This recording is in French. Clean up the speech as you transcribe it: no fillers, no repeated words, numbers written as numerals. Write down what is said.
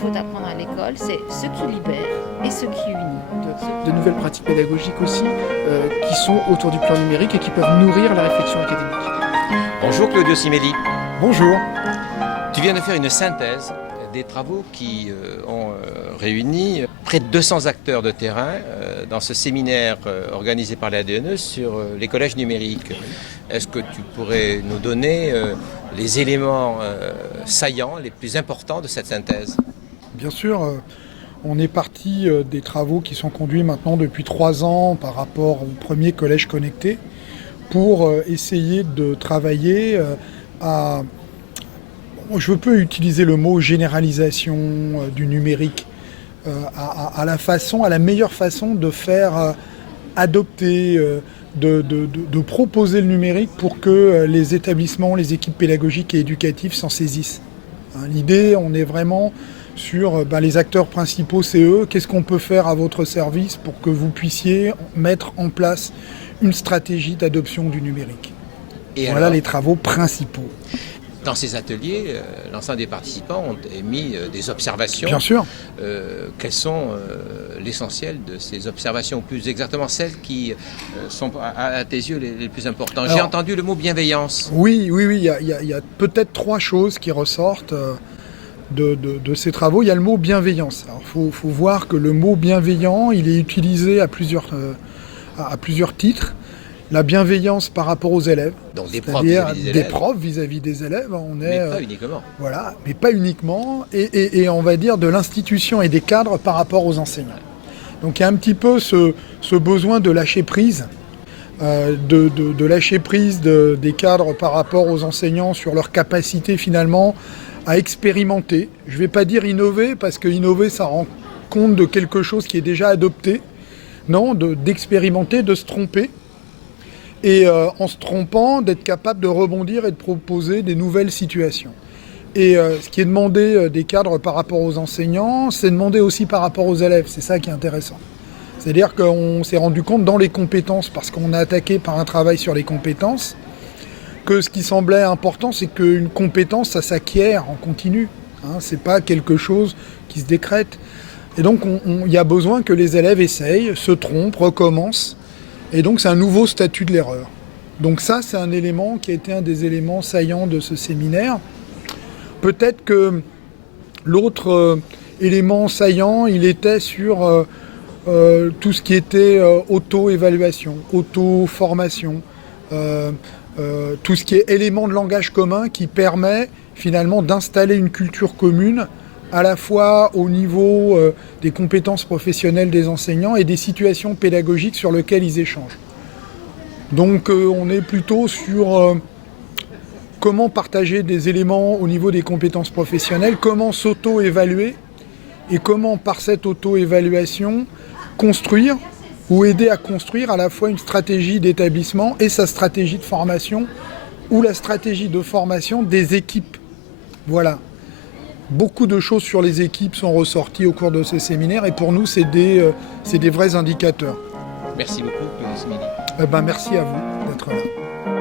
faut apprendre à l'école, c'est ce qui libère et ce qui unit. De nouvelles pratiques pédagogiques aussi qui sont autour du plan numérique et qui peuvent nourrir la réflexion académique. Bonjour Claudio Simelli. Bonjour. Tu viens de faire une synthèse des travaux qui ont réuni près de 200 acteurs de terrain dans ce séminaire organisé par l'ADNE sur les collèges numériques. Est-ce que tu pourrais nous donner les éléments saillants, les plus importants de cette synthèse ? Bien sûr, on est parti des travaux qui sont conduits maintenant depuis 3 ans par rapport au premier collège connecté pour essayer de travailler à... Je peux utiliser le mot généralisation du numérique à la meilleure façon de faire adopter, de proposer le numérique pour que les établissements, les équipes pédagogiques et éducatives s'en saisissent. L'idée, on est vraiment sur les acteurs principaux, c'est eux. Qu'est-ce qu'on peut faire à votre service pour que vous puissiez mettre en place une stratégie d'adoption du numérique. Et voilà alors, les travaux principaux. Dans ces ateliers, l'ensemble des participants ont émis des observations. Bien sûr. Quelles sont l'essentiel de ces observations, ou plus exactement celles qui sont à tes yeux les plus importantes? J'ai entendu le mot bienveillance. Oui, il y a peut-être 3 choses qui ressortent de ces travaux. Il y a le mot bienveillance. Alors, faut voir que le mot bienveillant, il est utilisé à plusieurs titres. La bienveillance par rapport aux élèves, donc des profs vis-à-vis des élèves. Mais pas uniquement. Voilà, mais pas uniquement. Et on va dire de l'institution et des cadres par rapport aux enseignants. Donc il y a un petit peu ce besoin de lâcher prise, de lâcher prise des cadres par rapport aux enseignants sur leur capacité finalement à expérimenter. Je ne vais pas dire innover, parce que innover, ça rend compte de quelque chose qui est déjà adopté. Non, d'expérimenter, de se tromper. Et en se trompant, d'être capable de rebondir et de proposer des nouvelles situations. Et ce qui est demandé des cadres par rapport aux enseignants, c'est demandé aussi par rapport aux élèves. C'est ça qui est intéressant. C'est-à-dire qu'on s'est rendu compte dans les compétences, parce qu'on a attaqué par un travail sur les compétences, que ce qui semblait important, c'est qu'une compétence, ça s'acquiert en continu. C'est pas quelque chose qui se décrète. Et donc, il y a besoin que les élèves essayent, se trompent, recommencent. Et donc, c'est un nouveau statut de l'erreur. Donc ça, c'est un élément qui a été un des éléments saillants de ce séminaire. Peut-être que l'autre élément saillant, il était sur tout ce qui était auto-évaluation, auto-formation, tout ce qui est élément de langage commun qui permet finalement d'installer une culture commune à la fois au niveau des compétences professionnelles des enseignants et des situations pédagogiques sur lesquelles ils échangent. Donc on est plutôt sur comment partager des éléments au niveau des compétences professionnelles, comment s'auto-évaluer et comment par cette auto-évaluation construire ou aider à construire à la fois une stratégie d'établissement et sa stratégie de formation ou la stratégie de formation des équipes. Voilà. Beaucoup de choses sur les équipes sont ressorties au cours de ce séminaire et pour nous, c'est des vrais indicateurs. Merci beaucoup, Claudio Simelli. Merci à vous d'être là.